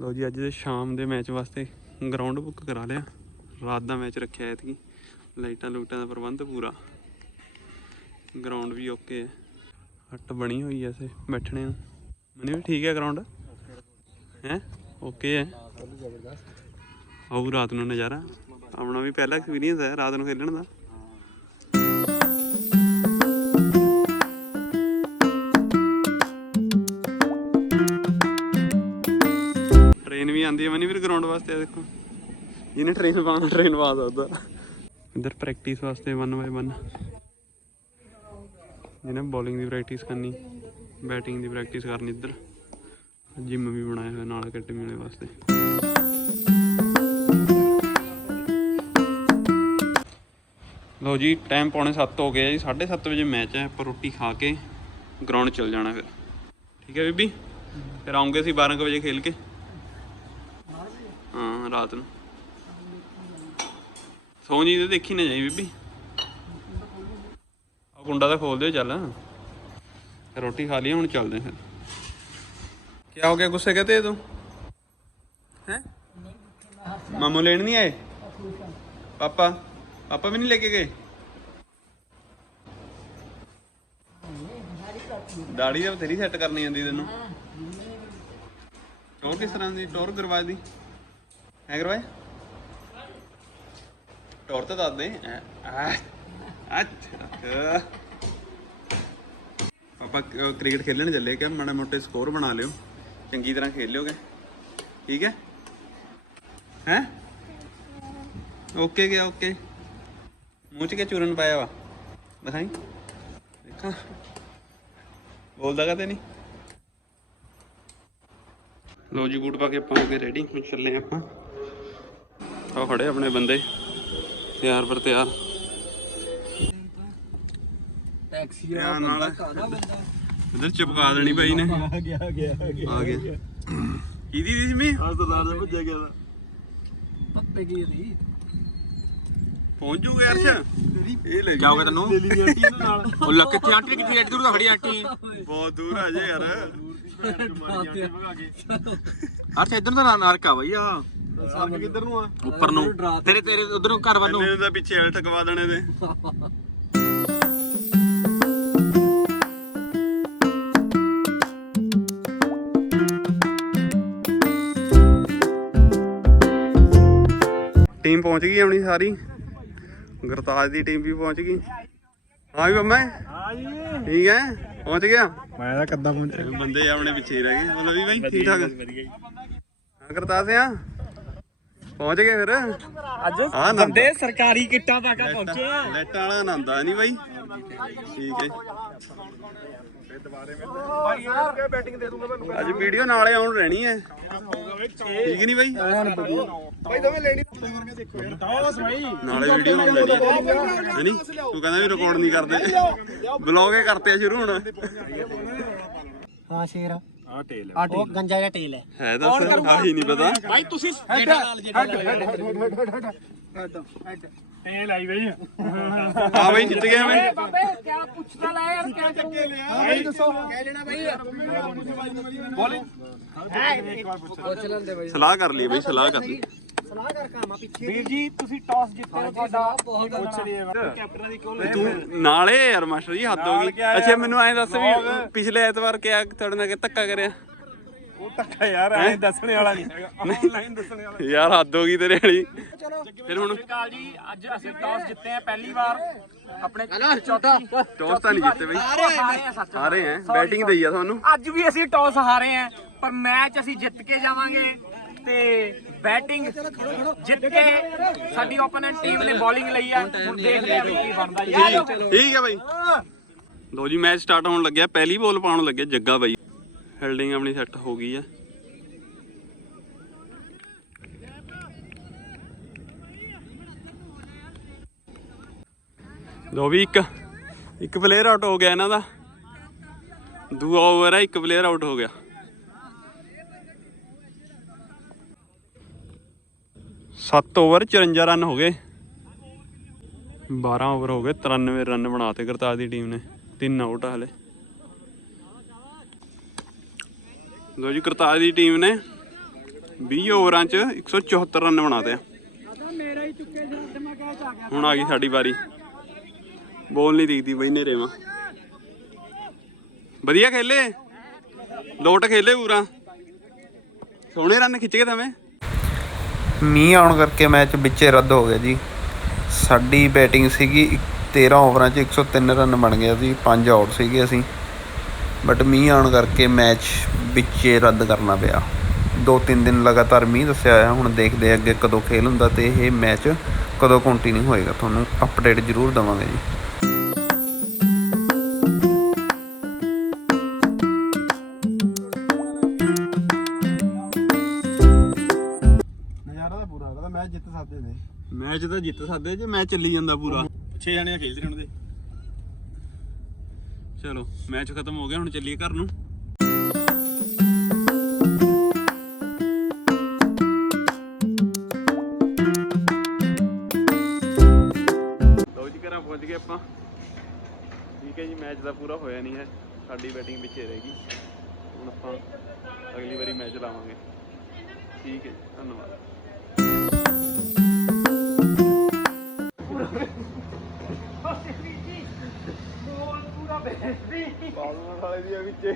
ਲਓ ਜੀ, ਅੱਜ ਦੇ ਸ਼ਾਮ ਦੇ ਮੈਚ ਵਾਸਤੇ ਗਰਾਊਂਡ ਬੁੱਕ ਕਰਾ ਲਿਆ। ਰਾਤ ਦਾ ਮੈਚ ਰੱਖਿਆ ਐਤਕੀ। ਲਾਈਟਾਂ ਲੂਟਾਂ ਦਾ ਪ੍ਰਬੰਧ ਪੂਰਾ। ਗਰਾਊਂਡ ਵੀ ਓਕੇ ਹੈ। ਹੱਟ ਬਣੀ ਹੋਈ ਐ ਸੇ ਬੈਠਣੇ ਨੂੰ। ਮੈਨੂੰ ਵੀ ਠੀਕ ਹੈ ਗਰਾਊਂਡ ਹੈ? ਓਕੇ ਹੈ। ਆਊ ਰਾਤ ਨੂੰ ਨਜ਼ਾਰਾ। ਆਪਣਾ ਵੀ ਪਹਿਲਾ ਐਕਸਪੀਰੀਅੰਸ ਹੈ ਰਾਤ ਨੂੰ ਖੇਡਣ ਦਾ। ਆਂਦੀ ਹੈ ਮਨੀ ਵੀਰ ਗਰਾਊਂਡ ਵਾਸਤੇ ਆ ਦੇਖੋ। ਜਿਹਨੇ ਟ੍ਰੇਨ ਪਾਉਣਾ ਟ੍ਰੇਨ ਪਾ ਸਕਦਾ ਇੱਧਰ ਪ੍ਰੈਕਟਿਸ ਵਾਸਤੇ 1 ਬਾਈ 1 ਜਿਹਨੇ ਬੋਲਿੰਗ ਦੀ ਪ੍ਰੈਕਟਿਸ ਕਰਨੀ ਬੈਟਿੰਗ ਦੀ ਪ੍ਰੈਕਟਿਸ ਕਰਨੀ ਇੱਧਰ। ਜਿਮ ਵੀ ਬਣਾਇਆ ਹੋਇਆ ਨਾਲ ਅਕੈਡਮੀ ਵਾਲੇ ਵਾਸਤੇ। ਲਓ ਜੀ ਟਾਈਮ ਪੌਣੇ 7 ਹੋ ਗਿਆ ਜੀ 7:30 ਵਜੇ ਮੈਚ ਹੈ ਆਪਾਂ ਰੋਟੀ ਖਾ ਕੇ ਗਰਾਊਂਡ ਚਲ ਜਾਣਾ ਫਿਰ। ਠੀਕ ਹੈ ਬੀਬੀ? ਫਿਰ ਆਉਂਗੇ ਅਸੀਂ 12 ਕੁ ਵਜੇ ਖੇਲ ਕੇ। ਹਾਂ ਰਾਤ ਨੂੰ। ਸੌਂ ਜੀ ਤੇ ਦੇਖੀ ਨਾ ਜਾਈ ਬੀਬੀ। ਆ ਕੁੰਡਾ ਤਾਂ ਖੋਲ ਦਿਓ ਚੱਲ। ਰੋਟੀ ਖਾ ਲਈ ਹੁਣ ਚੱਲਦੇ ਫਿਰ ਕੀ ਹੋ ਗਿਆ ਗੁੱਸੇ ਕਹਤੇ ਤੂੰ? ਹੈ? ਮਾਮੂ ਲੈਣ ਨਹੀਂ ਆਏ? ਪਾਪਾ ਪਾਪਾ ਵੀ ਨਹੀਂ ਲੈ ਕੇ ਗਏ? ਦਾੜੀ ਤਾਂ ਤੇਰੀ ਸੈੱਟ ਕਰਨੀ ਆਂਦੀ ਤੈਨੂੰ। ਟੋਰ ਕਿਸ ਤਰ੍ਹਾਂ ਦੀ? ਟੋਰ ਕਰਵਾ ਦੀ? ਹੈ ਕਰਵਾਏ ਟੋਰ ਤਾਂ ਦੱਸ ਦੇ। ਅੱਛਾ। ਪਾਪਾ ਕ੍ਰਿਕਟ ਖੇਲਣ ਚੱਲੇ ਕਿ ਮਾੜਾ ਮੋਟੇ ਸਕੋਰ ਬਣਾ ਲਿਓ। ਚੰਗੀ ਤਰ੍ਹਾਂ ਖੇਲ ਲਿਓਗੇ। ਠੀਕ ਹੈ ਹੈ? ਓਕੇ ਗਿਆ, ਓਕੇ। ਮੂੰਹ ਚ ਕੇ ਚੂਰਨ ਪਾਇਆ ਵਾ? ਦਿਖਾਈ? ਦੇਖਾਂ। ਬੋਲਦਾ ਕਦੇ ਨਹੀਂ ਲੋ ਜੀ ਬੂਟ ਪਾ ਕੇ ਆਪਾਂ ਹੋ ਗਏ ਰੈਡੀ ਹੁਣ ਚੱਲੇ ਆਪਾਂ। ਆ ਖੜੇ ਆਪਣੇ ਬੰਦੇ ਤਿਆਰ ਪਰ ਤਿਆਰ। ਟੈਕਸੀ ਧਿਆਨ ਨਾਲ ਇਧਰ ਚਿਪਕਾ ਦੇਣੀ ਬਾਈ ਨੇ। ਆ ਗਿਆ ਆ ਗਿਆ ਆ ਗਿਆ ਕਿਹਦੀ ਦੀ ਜਮੀ ਹਸਪਤਾਲ ਦੇ ਭੱਜਿਆ ਗਿਆ ਪੱਪੇ ਕੀ ਦੀ? ਪਹੁੰਚ ਜੂਗੇ ਅਰਸ਼ ਇਹ ਲੈ ਜਾਓਗੇ ਤੈਨੂੰ? ਲੈ ਲਈ ਆਂਟੀ ਇਹਨੂੰ ਨਾਲ। ਉਹ ਲੱਕ ਕਿੱਥੇ ਆਂਟੀ ਕਿੱਥੇ ਐਡੀ ਦੂਰ ਤਾਂ ਖੜੀ ਆਂਟੀ। ਬਹੁਤ ਦੂਰ ਆ ਜੇ ਯਾਰ। ਮਾਰੀ ਆਂਟੀ ਭਗਾ ਕੇ। ਅੱਛਾ ਇੱਧਰ ਤਾਂ ਨਰਕ ਆ। ਬਈ ਆ ਸਾਹਮਣੇ ਕਿੱਧਰ ਨੂੰ ਆ? ਉੱਪਰ ਨੂੰ। ਤੇਰੇ ਤੇਰੇ ਉਧਰ ਨੂੰ ਘਰ ਵੱਲ ਨੂੰ। ਇਹਨੇ ਤਾਂ ਪਿੱਛੇ ਹਲ ਠਕਵਾ ਦੇਣੇ ਨੇ। ਟੀਮ ਪਹੁੰਚ ਗਈ ਆਪਣੀ ਸਾਰੀ। ਗੁਰਤਾਜ ਦੀ ਟੀਮ ਵੀ ਪਹੁੰਚ ਗਈ। ਹਾਂ ਵੀ ਮੰਮਾ ਹਾਂ ਜੀ। ਠੀਕ ਹੈ। ਪਹੁੰਚ ਗਿਆ? ਮੈਂ ਤਾਂ ਕੱਦਾਂ ਪਹੁੰਚਿਆ ਬੰਦੇ ਆਪਣੇ ਪਿੱਛੇ ਰਹਿ ਗਏ। ਮਤਲਬ ਵੀ ਬਾਈ ਠੀਕ ਠਾਕ। ਹਾਂ ਗੁਰਤਾਜ ਸਿਆ ਪਹੁੰਚ ਗਏ ਫਿਰ? ਅੱਜ ਹਾਂ ਨੰਦੇ ਸਰਕਾਰੀ ਕਿੱਟਾਂ ਪਾ ਕੇ ਪਹੁੰਚੇ ਆ। ਲੈਟ ਵਾਲਾ ਆਨੰਦਾ ਨਹੀਂ ਬਾਈ? ਠੀਕ ਹੈ। ਭਾਈ ਯਾਰ ਬੈਟਿੰਗ ਦੇ ਦੂੰਗਾ ਤੁਹਾਨੂੰ। ਅੱਜ ਵੀਡੀਓ ਨਾਲੇ ਆਉਣ ਰਹਿਣੀ ਹੈ ਠੀਕ ਨਹੀਂ ਬਾਈ? ਭਾਈ ਦੋਵੇਂ ਲੈਣੀ ਦੇਖੋ ਯਾਰ। ਟੌਸ ਭਾਈ ਨਾਲੇ ਵੀਡੀਓ ਆਉਣ ਲੈਣੀ ਹੈ ਨਹੀਂ ਤੂੰ ਕਹਿੰਦਾ ਵੀ ਰਿਕਾਰਡ ਨਹੀਂ ਕਰਦੇ। ਬਲੌਗ ਹੀ ਕਰਤੇ ਆ ਸ਼ੁਰੂ ਹੁਣ। ਹਾਂ ਸ਼ੇਰ। ਆ ਟੇਲ ਉਹ ਗੰਜਾ ਜਿਹਾ ਟੇਲ ਹੈ। ਹੈ ਤਾਂ ਸਰ ਆਹੀ ਨਹੀਂ ਪਤਾ। ਭਾਈ ਤੁਸੀਂ ਜਿਹੜਾ ਨਾਲ ਜਿਹੜਾ ਟੇਲ ਆਈ ਬਈ। ਹਾਂ ਬਾਈ ਜਿੱਤ ਗਿਆ ਮੈਂ। ਭਾਈ ਦੱਸੋ। ਕਹਿ ਲੈਣਾ ਭਾਈ ਬੋਲੀ। ਪੁੱਛ ਲੈਂਦੇ ਬਾਈ। ਸਲਾਹ ਕਰ ਲਈ ਬਾਈ ਸਲਾਹ ਕਰ ਲਈ ਸਲਾਹ ਕਰ ਕਾਮਾ ਪਿੱਛੇ। ਵੀਰ ਜੀ ਤੁਸੀਂ ਟਾਸ ਜਿੱਤੇ ਹੋ ਤੁਹਾਡਾ। ਬਹੁਤ ਪੁੱਛ ਲਈ ਕੈਪਟਨ ਦੀ ਕੋਲ ਤੂੰ ਨਾਲੇ ਯਾਰ ਮਾਸਟਰ ਜੀ ਹੱਦ ਹੋ ਗਈ। ਅੱਛਾ ਮੈਨੂੰ ਐਂ ਦੱਸ ਵੀ ਪਿਛਲੇ ਐਤਵਾਰ ਕਿਆ ਤੁਹਾਡੇ ਨਾਲ ਕਿ ਧੱਕਾ ਕਰਿਆ? ਉਹ ਧੱਕਾ ਯਾਰ ਐ ਦੱਸਣੇ ਵਾਲਾ ਨਹੀਂ ਹੈਗਾ। ਆਨਲਾਈਨ ਦੱਸਣੇ ਵਾਲਾ। ਯਾਰ ਹੱਦ ਹੋ ਗਈ ਤੇਰੇ ਵਾਲੀ। ਫਿਰ ਹੁਣ ਕਾਲ ਜੀ। ਅੱਜ ਅਸੀਂ ਟਾਸ ਜਿੱਤੇ ਆ ਪਹਿਲੀ ਵਾਰ। ਆਪਣੇ ਚੌਥਾ ਟੌਸ ਤਾਂ ਨਹੀਂ ਜਿੱਤੇ ਬਾਈ। ਹਾਰੇ ਆ। ਸੱਚ ਹਾਰੇ ਆ। ਬੈਟਿੰਗ ਦਈ ਆ ਤੁਹਾਨੂੰ। ਅੱਜ ਵੀ ਅਸੀਂ ਟਾਸ ਹਾਰੇ ਆ ਪਰ ਮੈਚ ਅਸੀਂ ਜਿੱਤ ਕੇ ਜਾਵਾਂਗੇ ਤੇ ਬੈਟਿੰਗ ਜਿੱਤ ਕੇ ਸਾਡੀ ਓਪੋਨੈਂਟ ਟੀਮ ਨੇ ਬੋਲਿੰਗ ਲਈ ਆ। ਹੁਣ ਦੇਖਦੇ ਆ ਕੀ ਬਣਦਾ। ਠੀਕ ਹੈ ਬਾਈ। ਲੋ ਜੀ ਮੈਚ ਸਟਾਰਟ ਹੋਣ ਲੱਗਿਆ। ਪਹਿਲੀ ਬੋਲ ਪਾਉਣ ਲੱਗਿਆ ਜੱਗਾ ਬਾਈ। ਫੀਲਡਿੰਗ ਆਪਣੀ ਸੈੱਟ ਹੋ ਗਈ ਹੈ ਲੋ ਵੀ ਇੱਕ ਇੱਕ ਪਲੇਅਰ ਆਊਟ ਹੋ ਗਿਆ ਇਹਨਾਂ ਦਾ। ਦੂਆ ਓਵਰ ਹੈ ਇੱਕ ਪਲੇਅਰ ਆਊਟ ਹੋ ਗਿਆ। ਸੱਤ ਓਵਰ 54 ਰਨ ਹੋ ਗਏ। 12 ਓਵਰ ਹੋ ਗਏ 93 ਰਨ ਬਣਾਤੇ ਕਰਤਾਰ ਦੀ ਟੀਮ ਨੇ। ਤਿੰਨ ਆਊਟ ਆ ਹਲੇ। ਲੋ ਜੀ, ਕਰਤਾਰ ਦੀ ਟੀਮ ਨੇ 20 ਓਵਰਾਂ 'ਚ 174 ਰਨ ਬਣਾਦੇ ਆ। ਹੁਣ ਆ ਗਈ ਸਾਡੀ ਵਾਰੀ। ਬੋਲ ਨਹੀਂ ਦਿਖਦੀ ਬਈ ਨੇਰੇ ਮਾ ਵਧੀਆ ਖੇਲੇ? ਲੋਟ ਖੇਲੇ ਪੂਰਾ। ਸੋਹਣੇ ਰਨ ਖਿੱਚ ਕੇ ਤਵੇਂ ਮੀਂਹ ਆਉਣ ਕਰਕੇ ਮੈਚ ਵਿੱਚੇ ਰੱਦ ਹੋ ਗਿਆ ਜੀ। ਸਾਡੀ ਬੈਟਿੰਗ ਸੀਗੀ 13 ਓਵਰਾਂ 'ਚ 103 ਰਨ ਬਣ ਗਿਆ ਸੀ 5 ਆਊਟ ਸੀਗੇ ਅਸੀਂ। ਬਟ ਮੀਂਹ ਆਉਣ ਕਰਕੇ ਮੈਚ ਵਿੱਚੇ ਰੱਦ ਕਰਨਾ ਪਿਆ। ਦੋ ਤਿੰਨ ਦਿਨ ਲਗਾਤਾਰ ਮੀਂਹ ਦੱਸਿਆ ਹੋਇਆ ਹੁਣ ਦੇਖਦੇ ਅੱਗੇ ਕਦੋਂ ਖੇਲ ਹੁੰਦਾ ਤੇ ਇਹ ਮੈਚ ਕਦੋਂ ਕੰਟੀਨਿਊ ਹੋਏਗਾ ਤੁਹਾਨੂੰ ਅਪਡੇਟ ਜ਼ਰੂਰ ਦਵਾਂਗੇ ਜੀ। ਨਜ਼ਾਰਾ ਤਾਂ ਪੂਰਾ ਹੈਗਾ ਮੈਚ ਜਿੱਤ ਸਕਦੇ ਨੇ। ਮੈਚ ਤਾਂ ਜਿੱਤ ਸਕਦੇ ਜੇ ਮੈਚ ਚੱਲੀ ਜਾਂਦਾ ਪੂਰਾ। 6 ਜਣੇ ਖੇਲਦੇ ਨੇ ਉਹਨਾਂ ਦੇ ਚਲੋ ਮੈਚ ਖਤਮ ਹੋ ਗਿਆ ਹੁਣ ਚੱਲੀਏ ਘਰ ਨੂੰ। ਲਓ ਜੀ ਘਰਾਂ ਪਹੁੰਚ ਗਏ ਆਪਾਂ। ਠੀਕ ਹੈ ਜੀ ਮੈਚ ਦਾ ਪੂਰਾ ਹੋਇਆ ਨਹੀਂ ਹੈ। ਸਾਡੀ ਬੈਟਿੰਗ ਪਿੱਛੇ ਰਹਿ ਗਈ। ਹੁਣ ਆਪਾਂ ਅਗਲੀ ਵਾਰੀ ਮੈਚ ਲਾਵਾਂਗੇ। ਠੀਕ ਹੈ ਜੀ, ਧੰਨਵਾਦ। ਪੂਰਾ